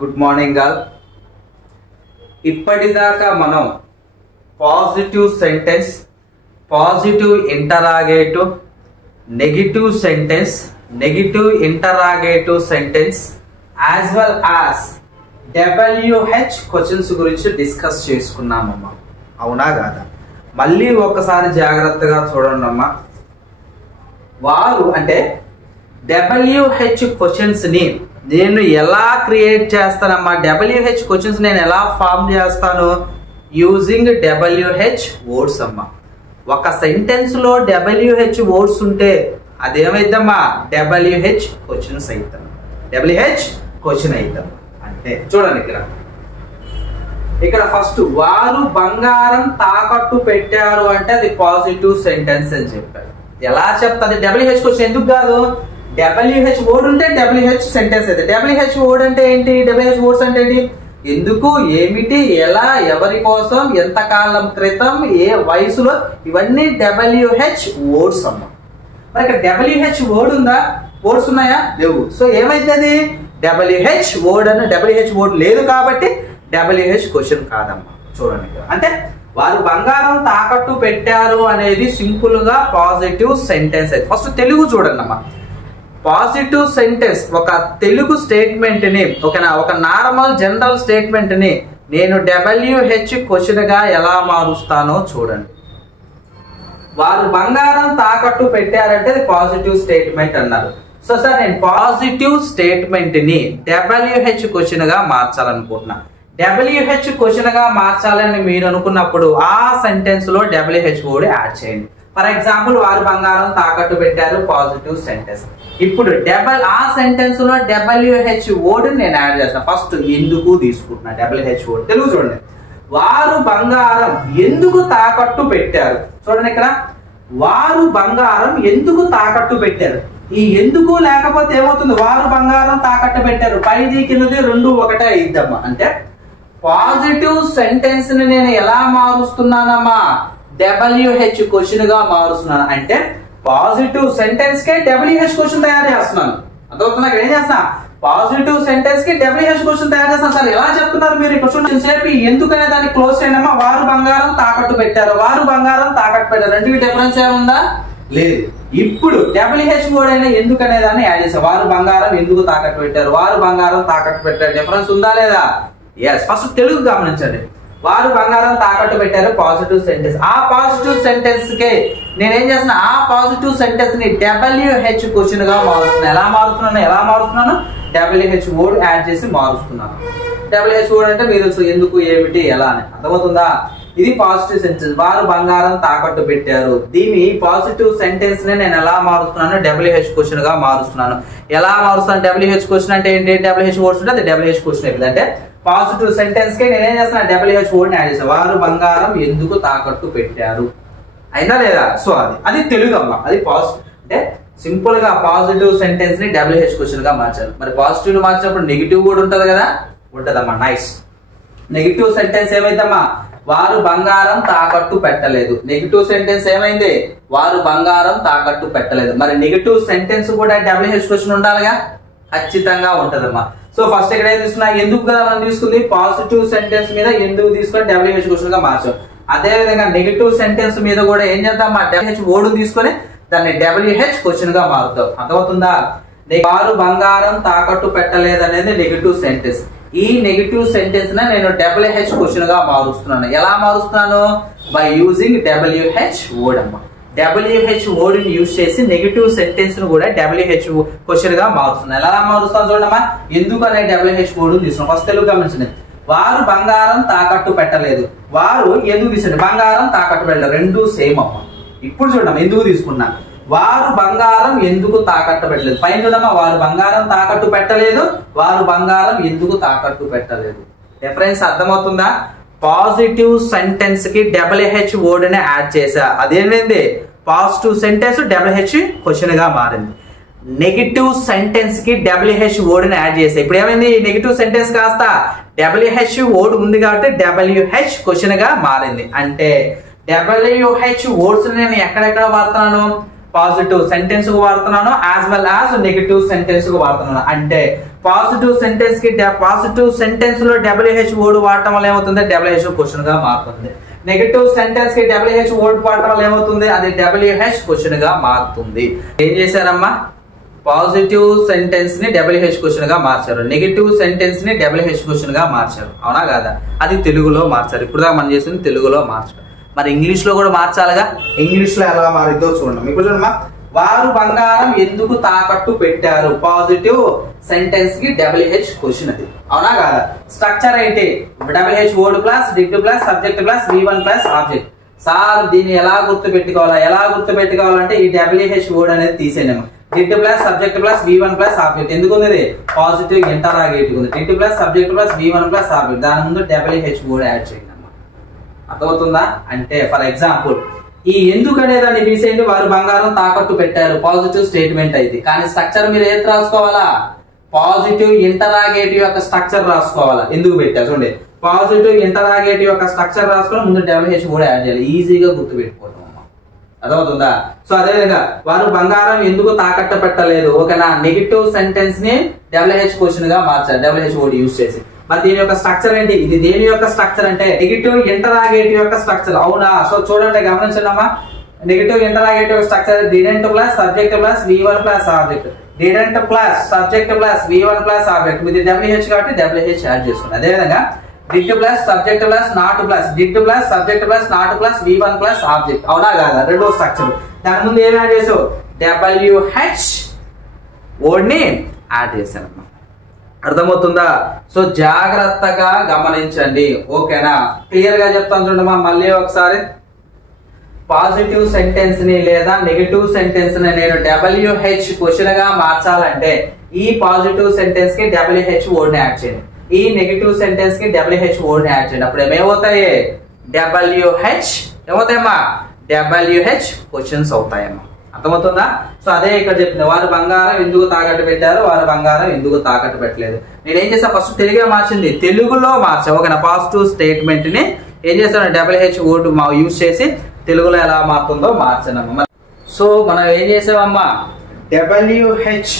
Good morning all. ఇప్పటిదాకా మనం positive sentence, positive interrogative, negative sentence, negative interrogative sentence as well as WH questions గురించి discuss చేసుకున్నామమ్మా. అవునా కాదా? మళ్ళీ ఒకసారి జాగ్రత్తగా చూడండి అమ్మా. వారు అంటే WH క్వశ్చన్స్ ని నేను ఎలా క్రియేట్ చేస్తానమ్మా? WH క్వశ్చన్స్ నేను ఎలా ఫామ్ చేస్తాను? యూజింగ్ WH వర్డ్స్ అమ్మా. ఒక సెంటెన్స్ లో WH వర్డ్స్ ఉంటే అదేమైద్దమ్మా? WH క్వశ్చన్స్ అవుతాం. WH క్వశ్చన్ అవుతాం అంటే చూడండి ఇక్కడ ఫస్ట్ వారు బంగారం తాకట్టు పెట్టారు అంటే అది పాజిటివ్ సెంటెన్స్ అని చెప్పారు. ఎలా చెప్తాది? WH క్వశ్చన్ ఎందుకు కాదు? WH వర్డ్ ఉంటే WH సెంటెన్స్ అయితే. WH వర్డ్ అంటే ఏంటి? WH వర్డ్స్ అంటే ఏంటి? ఎందుకు, ఏమిటి, ఎలా, ఎవరి కోసం, ఎంత కాలం క్రితం, ఏ వయసులో, ఇవన్నీ WH వర్డ్స్ అమ్మ. మరి ఇక్కడ WH వర్డ్ ఉందా? వర్డ్స్ ఉన్నాయా? లేవు. సో ఏమైతుంది? WH వర్డ్ అని WH వర్డ్ లేదు కాబట్టి WH క్వశ్చన్ కాదమ్మా. చూడండి అంటే వారు బంగారం తాకట్టు పెట్టారు అనేది సింపుల్ గా పాజిటివ్ సెంటెన్స్ అయితే. ఫస్ట్ తెలుగు చూడండి అమ్మా. పాజిటివ్ సెంటెన్స్ ఒక తెలుగు స్టేట్మెంట్ ని ఒక నార్మల్ జనరల్ స్టేట్మెంట్ ని నేను WH క్వశ్చన్ గా ఎలా మారుస్తానో చూడండి. వారు బంగారం తాకట్టు పెట్టారంటే పాజిటివ్ స్టేట్మెంట్ అన్నారు. సో సార్ నేను పాజిటివ్ స్టేట్మెంట్ ని WH క్వశ్చన్ గా మార్చాలనుకుంటున్నా. WH క్వశ్చన్ గా మార్చాలని మీరు అనుకున్నప్పుడు ఆ సెంటెన్స్ లో WH వర్డ్ యాడ్ చేయండి. ఫర్ ఎగ్జాంపుల్ వారు బంగారం తాకట్టు పెట్టారు, పాజిటివ్ సెంటెన్స్. ఇప్పుడు ఆ సెంటెన్స్ లో WH వర్డ్ నేను యాడ్ చేస్తాను. ఫస్ట్ ఎందుకు తీసుకుంటున్నా WH వర్డ్. తెలుగు చూడండి. వారు బంగారం ఎందుకు తాకట్టు పెట్టారు? చూడండి ఇక్కడ వారు బంగారం ఎందుకు తాకట్టు పెట్టారు. ఈ ఎందుకు లేకపోతే ఏమవుతుంది? వారు బంగారం తాకట్టు పెట్టారు, పైది కిందది రెండు ఒకటే అయిద్దమ్మా. అంటే పాజిటివ్ సెంటెన్స్ ని నేను ఎలా మారుస్తున్నానమ్మా? WH క్వశ్చన్ గా మారుస్తున్నాను. అంటే పాజిటివ్ సెంటెన్స్ కే WH క్వశ్చన్ తయారు చేస్తున్నాను. అర్థమవుతున్నా? ఏం చేస్తా? పాజిటివ్ సెంటెన్స్ కి WH క్వశ్చన్ తయారు చేస్తాను. సార్ ఎలా చెప్తున్నారు మీరు ఈ క్వశ్చన్? సేపు ఎందుకనే దాన్ని క్లోజ్ చేయనమ్మా. వారు బంగారం తాకట్టు పెట్టారు, వారు బంగారం తాకట్టు పెట్టారు, రెండుకి డిఫరెన్స్ ఏముందా? లేదు. ఇప్పుడు WH వర్డ్ అయినా ఎందుకనే దాన్ని యాడ్ చేశారు. వారు బంగారం ఎందుకు తాకట్టు పెట్టారు, వారు బంగారం తాకట్టు పెట్టారు, డిఫరెన్స్ ఉందా లేదా? ఎస్. ఫస్ట్ తెలుగు గమనించండి. వారు బంగారం తాకట్టు పెట్టారు పాజిటివ్ సెంటెన్స్. ఆ పాజిటివ్ సెంటెన్స్ కే నేనేం చేస్తున్నా? ఆ పాజిటివ్ సెంటెన్స్ ని WH క్వశ్చన్ గా మారుస్తున్నాను. ఎలా మారుస్తున్నాను? WH వర్డ్ యాడ్ చేసి మారుస్తున్నాను. WH వర్డ్ అంటే మీరు తెలుసు ఎందుకు, ఏమిటి, ఎలా అని. అర్థమవుతుందా? ఇది పాజిటివ్ సెంటెన్స్. వారు బంగారం తాకట్టు పెట్టారు. దీన్ని పాజిటివ్ సెంటెన్స్ ని నేను ఎలా మారుస్తున్నాను? WH క్వశ్చన్ గా మారుస్తున్నాను. ఎలా మారుస్తాను? WH క్వశ్చన్ అంటే ఏంటి? WH వర్డ్స్ ఉంటే అది WH క్వశ్చన్ అయిపోయింది. అంటే పాజిటివ్ సెంటెన్స్ కి నేనేం చేస్తాను? WH వర్డ్ యాడ్ చేస్తాను. వారు బంగారం ఎందుకు తాకట్టు పెట్టారు. అయినా లేదా? సో అది తెలుగు అమ్మ. అది పాజిటివ్ అంటే సింపుల్ గా పాజిటివ్ సెంటెన్స్ ని WH క్వశ్చన్ గా మార్చాలి. మరి పాజిటివ్ మార్చినప్పుడు నెగిటివ్ కూడా ఉంటది కదా? ఉంటదమ్మా. నైస్. నెగిటివ్ సెంటెన్స్ ఏమైందమ్మా? వారు బంగారం తాకట్టు పెట్టలేదు. నెగిటివ్ సెంటెన్స్ ఏమైంది? వారు బంగారం తాకట్టు పెట్టలేదు. మరి నెగిటివ్ సెంటెన్స్ కూడా WH క్వశ్చన్ ఉండాలిగా? ఖచ్చితంగా ఉంటదమ్మా. సో ఫస్ట్ ఇక్కడ ఏం తీసుకున్నా? ఎందుకు కదా మనం తీసుకుంది? పాజిటివ్ సెంటెన్స్ మీద ఎందుకు తీసుకొని WH క్వశ్చన్ గా మార్చాం. అదే విధంగా నెగిటివ్ సెంటెన్స్ మీద కూడా ఏం చేద్దాం? WH వర్డ్ తీసుకొని దాన్ని WH క్వశ్చన్ గా మారుతాం. అర్థమవుతుందా? వారు బంగారం తాకట్టు పెట్టలేదు అనేది నెగిటివ్ సెంటెన్స్. ఈ నెగిటివ్ సెంటెన్స్ నేను WH క్వశ్చన్ గా మారుస్తున్నాను. ఎలా మారుస్తున్నాను? బై యూజింగ్ WH వర్డ్ అమ్మా. WH వర్డ్ ని యూజ్ చేసి నెగిటివ్ సెంటెన్స్ ను కూడా WH క్వశ్చన్ గా మారుస్తున్నాను. ఎలా మారుస్తాను చూడమ్మా. ఎందుకు అనే WH వర్డ్ తీసుకున్నాం. ఫస్ట్ తెలుగు గమనించండి. వారు బంగారం తాకట్టు పెట్టలేదు. వారు ఎందుకు తీసుకోండి? బంగారం తాకట్టు పెట్టలేదు, రెండు సేమ్ అమ్మా. ఇప్పుడు చూడమ్మా ఎందుకు తీసుకున్నా. వారు బంగారం ఎందుకు తాకట్టు పెట్టలేదు. పైన చూడమ్మా. వారు బంగారం తాకట్టు పెట్టలేదు, వారు బంగారం ఎందుకు తాకట్టు పెట్టలేదు. డిఫరెన్స్ అర్థమవుతుందా? పాజిటివ్ సెంటెన్స్ కి WH వర్డ్ ని యాడ్ చేసా. అదేంటి? పాజిటివ్ సెంటెన్స్ WH క్వశ్చన్ గా మారింది. నెగిటివ్ సెంటెన్స్ కి WH వర్డ్ ని యాడ్ చేసా. ఇప్పుడు ఏమైంది? నెగిటివ్ సెంటెన్స్ కాస్త WH వర్డ్ ఉంది కాబట్టి WH క్వశ్చన్ గా మారింది. అంటే WH వర్డ్స్ నేను ఎక్కడెక్కడ వాడుతున్నాను? పాజిటివ్ సెంటెన్స్ కు వాడుతున్నాను, as well as negative sentence కు వాడుతున్నాను. అంటే పాజిటివ్ సెంటెన్స్ కి పాజిటివ్ సెంటెన్స్ లో WH వర్డ్ వాడటం వల్ల ఏమవుతుంది, WH క్వశ్చన్ గా మారుతుంది. నెగిటివ్ సెంటెన్స్ కి WH వర్డ్ వాడటం వల్ల ఏమవుతుంది, అది WH క్వశ్చన్ గా మారుతుంది. ఏం చేశారమ్మా, పాజిటివ్ సెంటెన్స్ ని WH క్వశ్చన్ గా మార్చారు, నెగిటివ్ సెంటెన్స్ ని WH క్వశ్చన్ గా మార్చారు. అవునా కాదా? అది తెలుగులో మార్చారు. ఇప్పుడు దాకా మనం చేసింది తెలుగులో మార్చారు. మరి ఇంగ్లీష్ లో కూడా మార్చాలిగా. ఇంగ్లీష్ లో ఎలా మారిద్దో చూడండి. ఇప్పుడు చూడమ్మా, వారు బంగారం ఎందుకు తాకట్టు పెట్టారు, పాజిటివ్ సెంటెన్స్ కి WH క్వశ్చన్ అది. అవునా కాదా? స్ట్రక్చర్ ఏంటి, WH word plus did plus subject plus V1 plus object. Sir దీన్ని ఎలా గుర్తు పెట్టుకోవాలంటే ఈ WH వర్డ్ అనేది తీసేయలేము. Did plus subject plus V1 plus object. ఎందుకు ఉంది, పాజిటివ్ ఇంటరాగేటివ్ ఉంది. Did plus subject plus V1 plus object, దాని ముందు WH వర్డ్ యాడ్ చేయండి. అర్థమవుతుందా? అంటే ఫర్ ఎగ్జాంపుల్ ఈ ఎందుకు అనే దాన్ని తీసేయండి, వారు బంగారం తాకట్టు పెట్టారు, పాజిటివ్ స్టేట్మెంట్ అయింది. కానీ స్ట్రక్చర్ మీరు ఏది రాసుకోవాలా, పాజిటివ్ ఇంటరాగేటివ్ యొక్క స్ట్రక్చర్ రాసుకోవాలా. ఎందుకు పెట్టా చూడండి, పాజిటివ్ ఇంటరాగేటివ్ యొక్క స్ట్రక్చర్ రాసుకొని ముందు WH కూడా యాడ్ చేయాలి. ఈజీగా గుర్తు పెట్టుకోవడం. అర్థమవుతుందా? సో అదేవిధంగా వారు బంగారం ఎందుకు తాకట్టు పెట్టలేదు, ఓకేనా, నెగిటివ్ సెంటెన్స్ ని WH క్వశ్చన్ గా మార్చాలి, WH వర్డ్ యూజ్ చేసి. మరి దీని యొక్క స్ట్రక్చర్ ఏంటి, ఇది దేని యొక్క స్ట్రక్చర్ అంటే నెగిటివ్ ఇంటరాగేటివ్ యొక్క స్ట్రక్చర్. అవునా? సో చూడండి, గమనించండి అమ్మా, negative interrogative structure didn't plus subject plus V1 plus object, didn't plus subject plus V1 plus object. ఇది WH కాబట్టి WH యాడ్ చేసుకోండి. అదేవిధంగా did plus subject plus not plus did plus subject plus not plus V1 plus object. అవునా కాదా? రెండో structure. దాని ముందు ఏం యాడ్ చేసావు, WH వర్డ్ ని యాడ్ చేశాను. అర్థమవుతుందా? సో జాగ్రత్తగా గమనించండి, ఓకేనా. క్లియర్ గా చెప్తాను చూడమ్మా మళ్ళీ ఒకసారి. పాజిటివ్ సెంటెన్స్ ని లేదా నెగిటివ్ సెంటెన్స్ ని నేను WH క్వశ్చన్ గా మార్చాలంటే ఈ పాజిటివ్ సెంటెన్స్ కి WH వర్డ్ ని యాడ్ చేయండి, ఈ నెగిటివ్ సెంటెన్స్ కి WH వర్డ్ ని యాడ్ చేయండి. అప్పుడు ఏమవుతాయి, WH ఏమవుతాయమ్మా, WH క్వశ్చన్స్ అవుతాయమ్మా. అర్థమవుతుందా? సో అదే ఇక్కడ చెప్పింది, వారు బంగారం ఎందుకు తాకట్టు పెట్టారు, వారు బంగారం ఎందుకు తాకట్టు పెట్టలేదు. నేను ఏం చేసా, ఫస్ట్ తెలుగులో మార్చింది, తెలుగులో మార్చా, ఓకేనా. పాజిటివ్ స్టేట్మెంట్ ని ఏం చేస్తాను, WH వర్డ్ యూజ్ చేసి తెలుగులో ఎలా మారుతుందో మార్చానమ్మా. సో మనం ఏం చేసామమ్మా, WH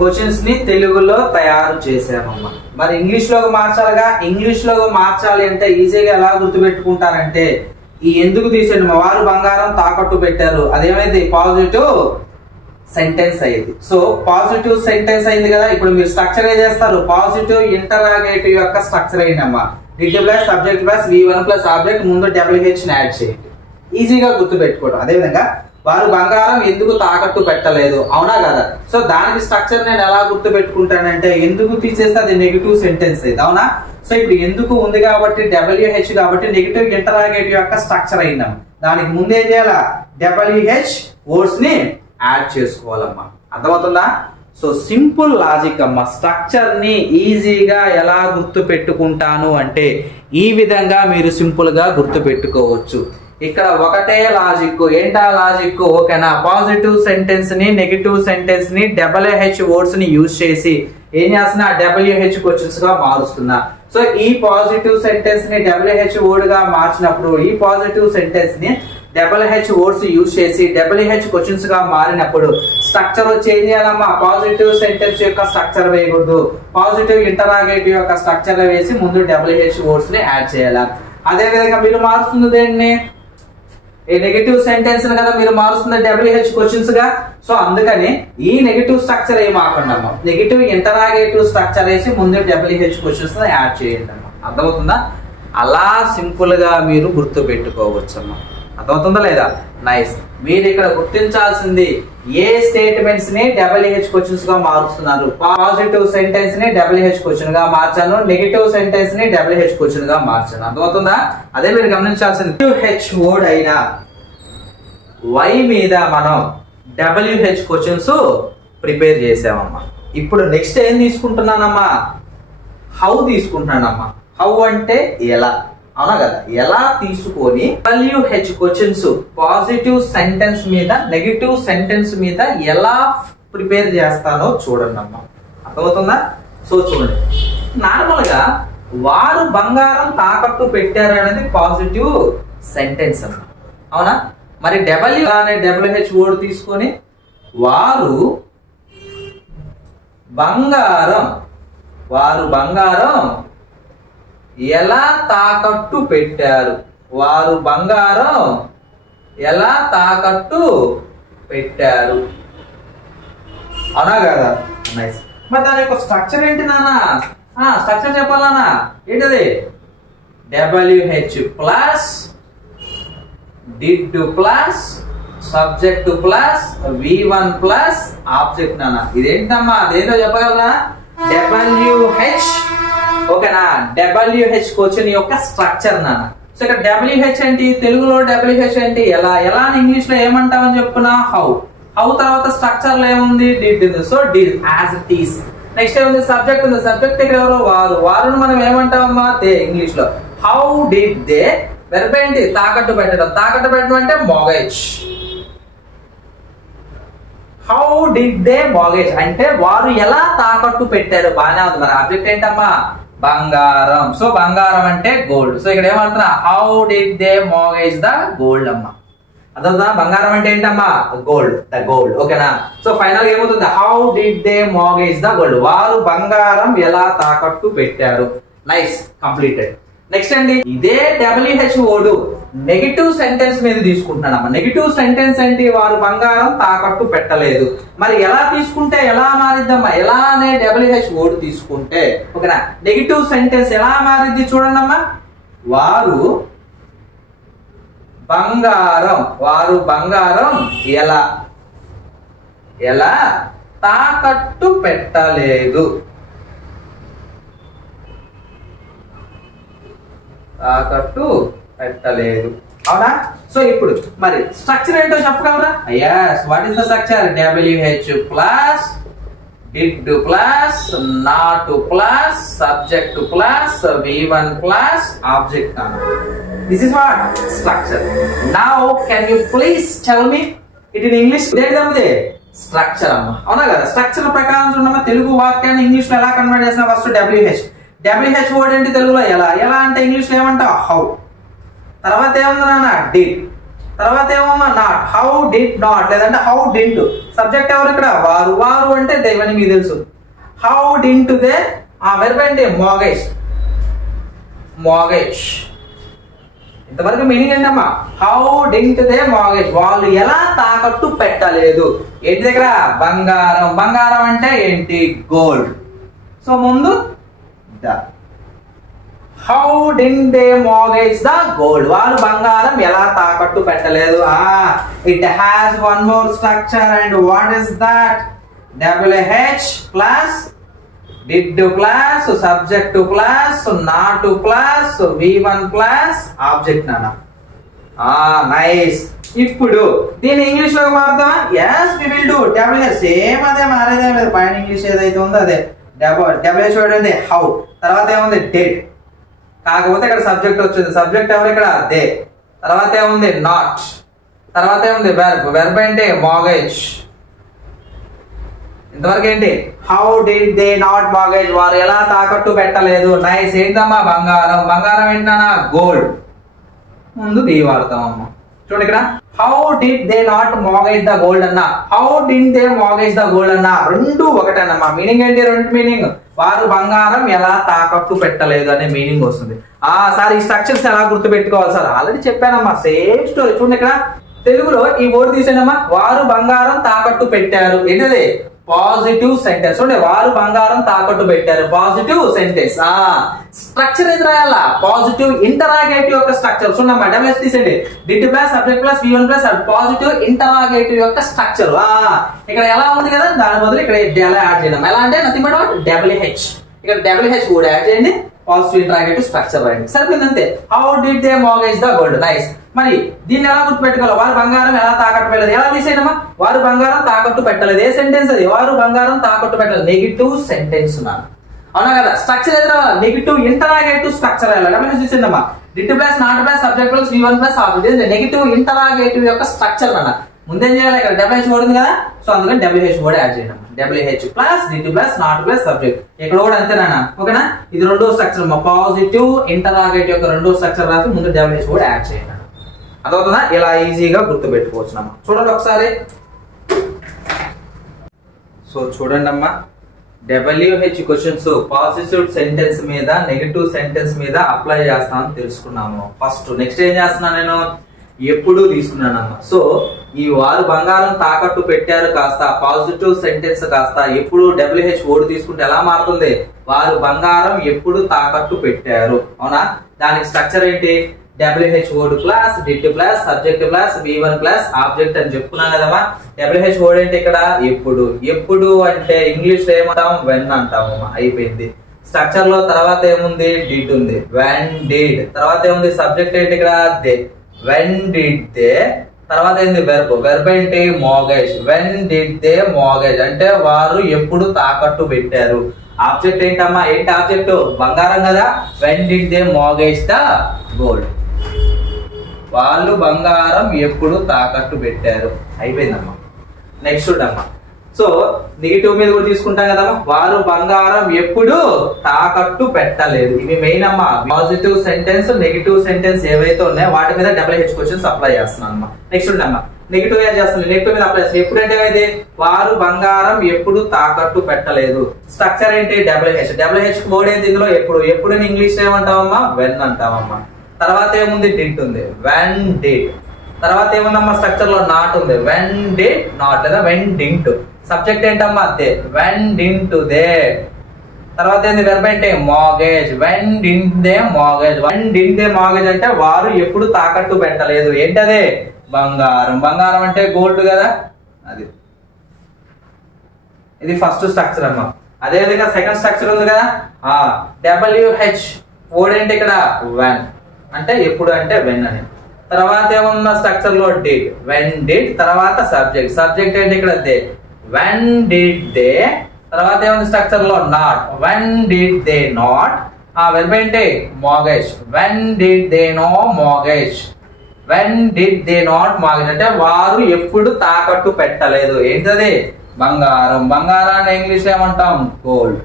క్వశ్చన్స్ ని తెలుగులో తయారు చేసామమ్మా. మరి ఇంగ్లీష్ లో మార్చాలిగా. ఇంగ్లీష్ లో మార్చాలి అంటే ఈజీగా ఎలా గుర్తుపెట్టుకుంటారంటే ఈ ఎందుకు తీసేయండి, వారు బంగారం తాకట్టు పెట్టారు, అదేమైంది, పాజిటివ్ సెంటెన్స్ అయింది. సో పాజిటివ్ సెంటెన్స్ అయింది కదా. ఇప్పుడు మీరు స్ట్రక్చర్ ఏం చేస్తారు, పాజిటివ్ ఇంటరాగేటివ్ యొక్క స్ట్రక్చర్ అయిందమ్మా. Did plus subject plus V1 plus object, ముందు WH ని యాడ్ చేయండి. ఈజీగా గుర్తు పెట్టుకోవడం. అదేవిధంగా వారు బంగారం ఎందుకు తాకట్టు పెట్టలేదు, అవునా కదా. సో దానికి స్ట్రక్చర్ నేను ఎలా గుర్తు పెట్టుకుంటానంటే ఎందుకు తీసేస్తే అది నెగిటివ్ సెంటెన్స్ అయింది, అవునా. సో ఇప్పుడు ఎందుకు ఉంది కాబట్టి WH కాబట్టి నెగిటివ్ ఇంటరాగేటివ్ యొక్క స్ట్రక్చర్ అయిందమ్మా. దానికి ముందే చేయాలా, WH వర్డ్స్ ని యాడ్ చేసుకోవాలమ్మా. అర్థమవుతుందా? సో సింపుల్ లాజిక్ అమ్మా. స్ట్రక్చర్ ని ఈజీగా ఎలా గుర్తు పెట్టుకుంటాను అంటే ఈ విధంగా మీరు సింపుల్ గా గుర్తు పెట్టుకోవచ్చు. ఇక్కడ ఒకటే లాజిక్. ఏంటా లాజిక్, ఓకేనా. పాజిటివ్ సెంటెన్స్ ని నెగిటివ్ సెంటెన్స్ ని WH వర్డ్స్ ని యూజ్ చేసి ఏం చేస్తున్నా, WH క్వశ్చన్స్ గా మారుస్తున్నా. సో ఈ పాజిటివ్ సెంటెన్స్ ని WH వర్డ్ గా మార్చినప్పుడు ఈ పాజిటివ్ సెంటెన్స్ ని WH వర్డ్స్ యూజ్ చేసి WH క్వశ్చన్స్ గా మారినప్పుడు స్ట్రక్చర్ చేంజ్ చేయాలమ్మా. పాజిటివ్ సెంటెన్స్ యొక్క స్ట్రక్చర్ వేయకూడదు, పాజిటివ్ ఇంటరాగేటివ్ యొక్క స్ట్రక్చర్ వేసి ముందు WH వర్డ్స్ ని యాడ్ చేయాలి. అదే విధంగా మీరు మారుస్తుంది దేన్ని, నెగటివ్ సెంటెన్స్ కదా మీరు మారుస్తుంది WH క్వశ్చన్స్ గా. సో అందుకని ఈ నెగటివ్ స్ట్రక్చర్ ఏం ఆకుండా నెగటివ్ ఇంటరాగేటివ్ స్ట్రక్చర్ వేసి ముందు WH క్వశ్చన్స్ యాడ్ చేయండి అమ్మా. అర్థమవుతుందా? అలా సింపుల్ గా మీరు గుర్తు పెట్టుకోవచ్చు అమ్మా. అర్థమవుతుందా లేదా? నైస్. మీరు ఇక్కడ గుర్తించాల్సింది ఏ స్టేట్మెంట్స్ ని WH క్వశ్చన్స్ గా మారుస్తున్నారు. పాజిటివ్ సెంటెన్స్ ని WH క్వశ్చన్ గా మార్చాను, నెగటివ్ సెంటెన్స్ ని WH క్వశ్చన్ గా మార్చాను. అర్థమవుతుందా? అదే మీరు గమనించాల్సింది. WH వర్డ్ అయినా Y మీద మనం WH క్వశ్చన్స్ ప్రిపేర్ చేసామమ్మా. ఇప్పుడు నెక్స్ట్ ఏం తీసుకుంటున్నానమ్మా, హౌ తీసుకుంటున్నానమ్మా. హౌ అంటే ఎలా, అవునా కదా. ఎలా తీసుకొని WH క్వశ్చన్స్ పాజిటివ్ సెంటెన్స్ మీద నెగటివ్ సెంటెన్స్ మీద ఎలా ప్రిపేర్ చేస్తానో చూడండి అమ్మా. అర్థమవుతుందా? సో చూడండి, నార్మల్ గా వారు బంగారం తాకట్టు పెట్టారు అనేది పాజిటివ్ సెంటెన్స్ అమ్మా, అవునా. మరి డబ్ల్యూ అనే WH వర్డ్ తీసుకొని వారు బంగారం ఎలా తాకట్టు పెట్టారు, వారు బంగారం ఎలా తాకట్టు పెట్టారు. అవునా కదా? నైస్. మరి దాని యొక్క స్ట్రక్చర్ ఏంటి నాన్న? స్ట్రక్చర్ చెప్పాలన్నా ఏంటది? WH plus did plus subject plus V1 plus object నాన్న. ఇదేంటమ్మా? అదేంటో చెప్పగలరా? WH. ఓకేనా? WH క్వశ్చన్ యొక్క స్ట్రక్చర్ నాన్న. సో ఇక్కడ WH ఏంటి? తెలుగులో WH ఏంటి? ఎలా అని ఇంగ్లీష్ లో ఏమంటామని చెప్పుకున్నా? హౌ తర్వాత స్ట్రక్చర్ లో ఏముంది? డిడ్ ఉంది. So did as it is. Next ఏముంది? సబ్జెక్ట్ ఉంది. సబ్జెక్ట్ దగ్గర ఎవరు? వారును మనం ఏమంటామమ్మా? దే ఇంగ్లీష్ లో. How did they. వెర్బ్ ఏంటి? తాకట్టు పెట్టడం. తాకట్టు పెట్టడం అంటే mortgage. How did they mortgage అంటే వారు ఎలా తాకట్టు పెట్టారు. బాగానే ఉంది. మరి ఆబ్జెక్ట్ ఏంటమ్మా? బంగారం. సో బంగారం అంటే గోల్డ్. సో ఇక్కడ ఏమంటున్నా? How did they mortgage the gold అమ్మా. అర్థమవుతుందా? బంగారం అంటే ఏంటమ్మా? గోల్డ్. The gold. ఓకేనా? సో ఫైనల్ గా ఏమవుతుంది? How did they mortgage the gold. వారు బంగారం ఎలా తాకట్టు పెట్టారు. Nice, completed. నెక్స్ట్ అండి, ఇదే WH వర్డ్ నెగిటివ్ సెంటెన్స్ మీద తీసుకుంటున్నానమ్మా. నెగిటివ్ సెంటెన్స్ ఏంటి? వారు బంగారం తాకట్టు పెట్టలేదు. మరి ఎలా తీసుకుంటే ఎలా మారిద్దమ్మా? ఎలా అనే WH వర్డ్ తీసుకుంటే ఓకేనా నెగిటివ్ సెంటెన్స్ ఎలా మారిద్ది చూడండి అమ్మా. వారు బంగారం ఎలా తాకట్టు పెట్టలేదు. అవునా? సో ఇప్పుడు మరి స్ట్రక్చర్ ఏంటో చెప్పగలరా? yes, what is the structure? WH plus did plus not plus subject plus V1 plus object. This is what? Structure. Now can you please tell me it in English? ఇదేంటది? Structure అమ్మా. అవునా కదా? Structure ప్రకారం చూడమ్మా. తెలుగు వాక్యాన్ని English లో ఎలా convert చేసిన? ఫస్ట్ WH వర్డ్ ఏంటి తెలుగులో? ఎలా అంటే ఇంగ్లీష్ లో ఏమంటావు? హౌ. తర్వాత ఏముంది నాన్న? డిడ్. తర్వాత ఏమమ్మా? నాట్. హౌ డిడ్ నాట్ లేదంటే హౌ డింట్. సబ్జెక్ట్ ఎవరు ఇక్కడ? వారు అంటే దేవని మీకు తెలుసు. How didn't they. వెర్బ్ ఏంటి? మార్గేజ్. ఇంతవరకు మీనింగ్ ఏంటమ్మా? How didn't they mortgage. వాళ్ళు ఎలా తాకట్టు పెట్టలేదు. ఏంటి దగ్గర? బంగారం అంటే ఏంటి? గోల్డ్. సో ముందు how didn't they mortgage the gold. వారు బంగారం ఎలా తాకట్టు పెట్టలేదు. It has one more structure and what is that? WH plus did plus subject plus not plus V1 plus object నాన్న. నైస్. ఇప్పుడు దీన్ని ఇంగ్లీష్ లో మారుతామా? yes we will do. WH same అదే, మారేదేం లేదు. పైన ఇంగ్లీష్ ఏదైతే ఉందో అదే. WH చూడండి హౌ. తర్వాత ఏముంది? డిడ్. కాకపోతే ఇక్కడ సబ్జెక్ట్ వచ్చింది. సబ్జెక్ట్ ఎవరు ఇక్కడ? దే. తర్వాత ఏముంది? నాట్. తర్వాత ఏముంది? వెర్బ్ ఏంటి? మార్గేజ్. ఇంతవరకు ఏంటి? How did they not mortgage. వారు ఎలా తాకట్టు పెట్టలేదు. నైస్. ఏంటమ్మా? బంగారం ఏంటన్నా? గోల్డ్. ముందు ది వాడతామమ్మా. చూడండి ఇక్కడ how did they not mortgage the gold అన్నా, how did they mortgage the gold అన్నా రెండు ఒకటేనమ్మా. మీనింగ్ ఏంటి? రెండు మీనింగ్. వారు బంగారం ఎలా తాకట్టు పెట్టలేదు అనే మీనింగ్ వస్తుంది. సార్ ఈ స్ట్రక్చర్స్ ఎలా గుర్తు పెట్టుకోవాలి సార్? ఆల్రెడీ చెప్పానమ్మా. Same story. చూడండి ఇక్కడ తెలుగులో ఈ వర్డ్ తీసానమ్మా. వారు బంగారం తాకట్టు పెట్టారు. ఏంటది? Positive sentence. చూడండి, వారు బంగారం తాకట్టు పెట్టారు. Positive sentence. స్ట్రక్చర్ ఏది రాయాలా? పాజిటివ్ ఇంటరాగేటివ్ యొక్క స్ట్రక్చర్. చూడమ్మా, WH తీసేయండి. Did plus subject plus V1 plus positive interrogative యొక్క స్ట్రక్చర్. ఇక్కడ ఎలా ఉంది కదా, దాని బదులు ఇక్కడ ఎలా యాడ్ చేయడం. ఎలా అంటే నథింగ్ బట్ WH. ఇక్కడ WH కూడా యాడ్ చేయండి. పాజిటివ్ ఇంటరాగేటివ్ స్ట్రక్చర్ రాయండి. సరిపోయింది అంతే. How did they mortgage the gold. Nice. మరి దీన్ని ఎలా గుర్తుపెట్టుకోవాలి? వారు బంగారం ఎలా తాకట్టు పెట్టలేదు. ఎలా తీసేయడమా? వారు బంగారం తాకట్టు పెట్టలేదు. ఏ సెంటెన్స్ అది? వారు బంగారం తాకట్టు పెట్టలేదు. నెగిటివ్ సెంటెన్స్ ఉన్నాను. అవునా కదా? స్ట్రక్చర్ ఎదురు నెగిటివ్ ఇంటరాగేటివ్ స్ట్రక్చర్ చూసిందమ్మా. Did plus not plus subject plus V1 plus object. Negative interrogative యొక్క స్ట్రక్చర్ అన్న. ముందేం చేయాలి? ఇక్కడ WH వర్డ్ ఉంది కదా, సో అందుకని WH వర్డ్ యాడ్ చేయండి. WH plus did plus not plus subject. ఇక్కడ కూడా అంతేనా? ఓకేనా? ఇది రెండో స్ట్రక్చర్. పాజిటివ్ ఇంటరాగేటివ్ యొక్క రెండో స్ట్రక్చర్ రాసి ముందు WH వర్డ్ యాడ్ చేయండి. అదవుతుందా? ఇలా ఈజీగా గుర్తు పెట్టుకోవచ్చు అమ్మా. చూడండి ఒకసారి. సో చూడండి అమ్మా, WH క్వశ్చన్స్ పాజిటివ్ సెంటెన్స్ మీద నెగటివ్ సెంటెన్స్ మీద అప్లై చేస్తామని తెలుసుకున్నాము. ఫస్ట్ నెక్స్ట్ ఏం చేస్తున్నా నేను, ఎప్పుడు తీసుకున్నానమ్మా. సో ఈ వారు బంగారం తాకట్టు పెట్టారు కాస్త పాజిటివ్ సెంటెన్స్ కాస్త ఎప్పుడు WH వర్డ్ తీసుకుంటే ఎలా మారుతుంది, వారు బంగారం ఎప్పుడు తాకట్టు పెట్టారు. అవునా? దానికి స్ట్రక్చర్ ఏంటి, WH word plus did plus subject plus V1 plus object అని చెప్పుకున్నాం కదమ్మా. WH వర్డ్ అంటే ఇక్కడ ఎప్పుడు. ఎప్పుడు అంటే ఇంగ్లీష్ లో ఏమంటాం, వెన్ అంటాము. అయిపోయింది. స్ట్రక్చర్ లో తర్వాత ఏముంది, డిడ్ ఉంది, వెన్ డిడ్. తర్వాత ఏముంది, సబ్జెక్ట్ ఏంటి ఇక్కడ, దే. When did they. తర్వాత ఏంది, వెర్బ్. వెర్బ్ ఏంటి, mortgage. When did they mortgage అంటే వారు ఎప్పుడు తాకట్టు పెట్టారు. ఆబ్జెక్ట్ ఏంటమ్మా, ఏంటి ఆబ్జెక్ట్, బంగారం కదా. When did they mortgage the gold, వాళ్ళు బంగారం ఎప్పుడు తాకట్టు పెట్టారు. అయిపోయిందమ్మా. నెక్స్ట్ చూడమ్మా. సో నెగిటివ్ మీద కూడా తీసుకుంటాం కదమ్మా, వారు బంగారం ఎప్పుడు తాకట్టు పెట్టలేదు. ఇవి మెయిన్ అమ్మా. పాజిటివ్ సెంటెన్స్ నెగిటివ్ సెంటెన్స్ ఏవైతే ఉన్నాయో వాటి మీద WH క్వశ్చన్స్ అప్లై చేస్తున్నాను అమ్మా. నెక్స్ట్ ఉండమ్మా, నెగిటివ్ ఏం చేస్తుంది, నెగిటివ్ మీద అప్లై చేస్తాను. ఎప్పుడు అంటే ఏమైంది, వారు బంగారం ఎప్పుడు తాకట్టు పెట్టలేదు. స్ట్రక్చర్ ఏంటి, WH వర్డ్ ఏంటి ఇందులో, ఎప్పుడు. ఎప్పుడు ఇంగ్లీష్ ఏమంటావమ్మా, వెన్ అంటావమ్మా. తర్వాత ఏముంది, డిడ్ ఉంది, వెన్ డిడ్. తర్వాత ఏముందమ్మా, స్ట్రక్చర్ లో నాట్ ఉంది, వెన్ డిడ్ నాట్ లేదా వెన్ డింట్. సబ్జెక్ట్ ఏంటమ్మా, దే. When didn't they. తర్వాత ఏంది, వెర్బ్ ఏంటి, mortgage. When didn't they mortgage. When didn't they mortgage అంటే వారు ఎప్పుడు తాకట్టు పెట్టలేదు. ఏంటదే, బంగారం. బంగారం అంటే గోల్డ్ కదా, అది. ఇది ఫస్ట్ స్ట్రక్చర్ అమ్మా. అదే విధంగా సెకండ్ స్ట్రక్చర్ ఉంది కదా, WH వర్డ్ ఏంటి ఇక్కడ, వెన్ అంటే ఎప్పుడు అంటే వెన్ అని. తర్వాత ఏమున్న స్ట్రక్చర్ లో డిడ్, వెన్ డిడ్. తర్వాత సబ్జెక్ట్. సబ్జెక్ట్ ఏంటి ఇక్కడ, దే. When did they. తర్వాత ఏముంది స్ట్రక్చర్ లో, not. When did they not. ఆ వెర్బ్ ఏంటి, mortgage. When did they know mortgage. When did they not mortgage అంటే వారు ఎప్పుడు తాకట్టు పెట్టలేదు. ఏంటది, బంగారం. బంగారాన్ని ఇంగ్లీష్ లో ఏమంటాం, గోల్డ్.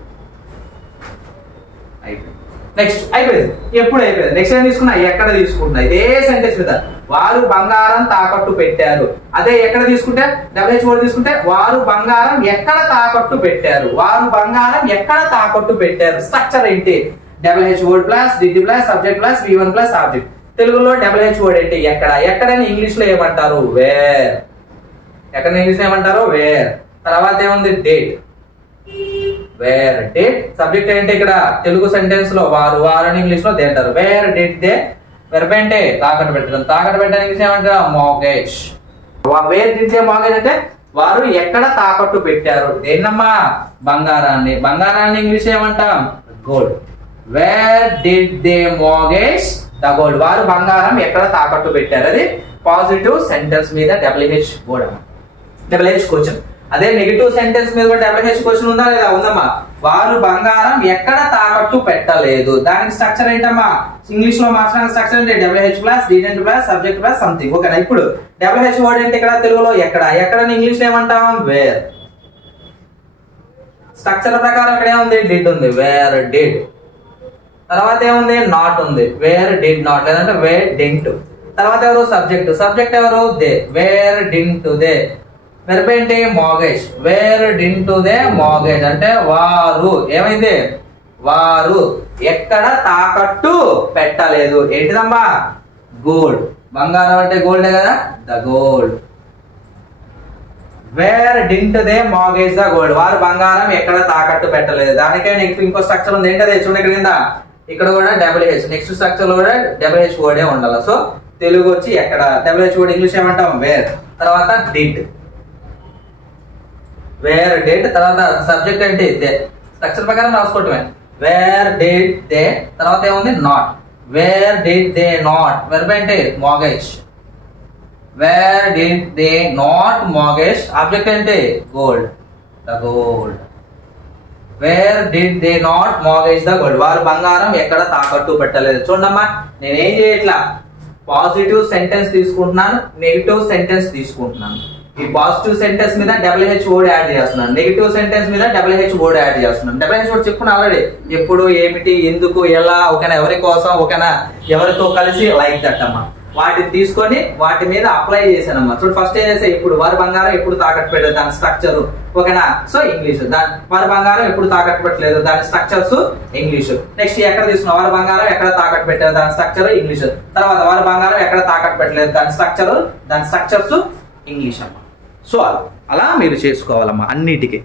అయిపోయింది. నెక్స్ట్ అయిపోయింది. ఎప్పుడు అయిపోయింది. నెక్స్ట్ ఏం తీసుకున్నా, ఎక్కడ తీసుకుంటున్నా. ఇదే సెంటెన్స్ మీద వారు బంగారం తాకట్టు పెట్టారు. అదే ఎక్కడ తీసుకుంటే, WH వర్డ్ తీసుకుంటే వారు బంగారం ఎక్కడ తాకట్టు పెట్టారు. వారు బంగారం ఎక్కడ తాకట్టు పెట్టారు. స్ట్రక్చర్ ఏంటి, WH word plus did plus subject plus V1 plus object. తెలుగులో WH వర్డ్ ఏంటి, ఎక్కడ. ఎక్కడని ఇంగ్లీష్ లో ఏమంటారు, వేర్. ఎక్కడ ఇంగ్లీష్ లో ఏమంటారు, వేర్. తర్వాత ఏముంది, డేట్. Where did. సబ్జెక్ట్ ఏంటి ఇక్కడ, తెలుగు సెంటెన్స్ లో వారు. వారని ఇంగ్లీష్ లో దే అంటారు. Wear did they. వెర్బ్ ఏంటి, తాకట్టు పెట్టడం. తాకట్టు పెట్టడానికి ఏమంటారు, mortgage. Where did they mortgage అంటే వారు ఎక్కడ తాకట్టు పెట్టారు. దేన్నమ్మా, బంగారాన్ని. బంగారాన్ని ఇంగ్లీష్ ఏమంటాం, gold. Where did they mortgage the gold, వారు బంగారం ఎక్కడ తాకట్టు పెట్టారు. అది పాజిటివ్ సెంటెన్స్ మీద WH వర్డ్ అమ్మా, WH క్వశ్చన్. అదే నెగిటివ్ సెంటెన్స్ మీద కూడా WH క్వశ్చన్ ఉందా లేదా, ఉందమ్మా. వారు బంగారం ఎక్కడ తాకట్టు పెట్టలేదు. దానికి స్ట్రక్చర్ ఏంటమ్మా, ఇంగ్లీష్ లో మార్చడానికి స్ట్రక్చర్ ఏంటి, WH plus did plus subject plus something. ఓకేనా. ఇప్పుడు WH వర్డ్ ఏంటి ఇక్కడ, తెలుగులో ఎక్కడ. ఎక్కడని ఇంగ్లీష్ లో ఏమంటాం, వేర్. స్ట్రక్చర్ ప్రకారం ఇక్కడ ఏముంది, డిడ్ ఉంది, వేర్ డిడ్. తర్వాత ఏముంది, నాట్ ఉంది, వేర్ డిడ్ నాట్ లేదంటే వేర్ డింట్. తర్వాత ఎవరు, సబ్జెక్ట్. సబ్జెక్ట్ ఎవరు, they. Where didn't they. Verb ఏంటి, mortgage. Where didn't they mortgage అంటే వారు ఏమైంది, వారు ఎక్కడ తాకట్టు పెట్టలేదు. ఏంటిదమ్మా, గోల్డ్. బంగారం అంటే గోల్డే కదా, the gold. Where didn't they mortgage the gold, వారు బంగారం ఎక్కడ తాకట్టు పెట్టలేదు. దానికే నీకు ఇంకో స్ట్రక్చర్ ఉంది, ఏంటది చూడండి ఇక్కడ కింద. ఇక్కడ కూడా WH. నెక్స్ట్ స్ట్రక్చర్ లో కూడా WH వర్డే ఉండాలి. సో తెలుగు వచ్చి ఎక్కడ, WH వర్డ్ ఇంగ్లీష్ ఏమంటాం, వేర్. తర్వాత డిడ్, వేర్ డిడ్. తర్వాత సబ్జెక్ట్ అంటే దే. స్ట్రక్చర్ ప్రకారం రాసుకోవటమే. Where did they. తర్వాత ఏముంది, not. Where did they not. Verb ఏంటి, mortgage. Where did they not mortgage. Object ఏంటి, gold, the gold. Where did they not mortgage the gold, వారు బంగారం ఎక్కడ తాకట్టు పెట్టలేదు. చూడమ్మా, నేనేం చేయట్లా, పాజిటివ్ సెంటెన్స్ తీసుకుంటున్నాను, నెగిటివ్ సెంటెన్స్ తీసుకుంటున్నాను. ఈ పాజిటివ్ సెంటెన్స్ మీద WH వర్డ్ యాడ్ చేస్తున్నాను, నెగిటివ్ సెంటెన్స్ మీద WH వర్డ్ యాడ్ చేస్తున్నాను. WH వర్డ్ చెప్పుకున్నా ఆల్రెడీ, ఎప్పుడు, ఏమిటి, ఎందుకు, ఎలా, ఓకేనా, ఎవరి కోసం, ఓకేనా, ఎవరితో కలిసి, లైక్ దట్ అమ్మా. వాటిని తీసుకొని వాటి మీద అప్లై చేశానమ్మా. చూడు ఫస్ట్ ఏం చేసా, ఇప్పుడు వారి బంగారం ఎప్పుడు తాకట్టు పెట్టలేదు దాని స్ట్రక్చర్, ఓకేనా. So English. దాని వారి బంగారం ఎప్పుడు తాకట్టు పెట్టలేదు దాని స్ట్రక్చర్స్ ఇంగ్లీష్. నెక్స్ట్ ఎక్కడ తీసుకున్నా, వారి బంగారం ఎక్కడ తాకట్టు పెట్టలేదు దాని స్ట్రక్చర్ ఇంగ్లీష్. తర్వాత వారి బంగారం ఎక్కడ తాకట్టు పెట్టలేదు దాని స్ట్రక్చర్స్ ఇంగ్లీష్ అమ్మా. సో అలా మీరు చేసుకోవాలమ్మా అన్నిటికీ.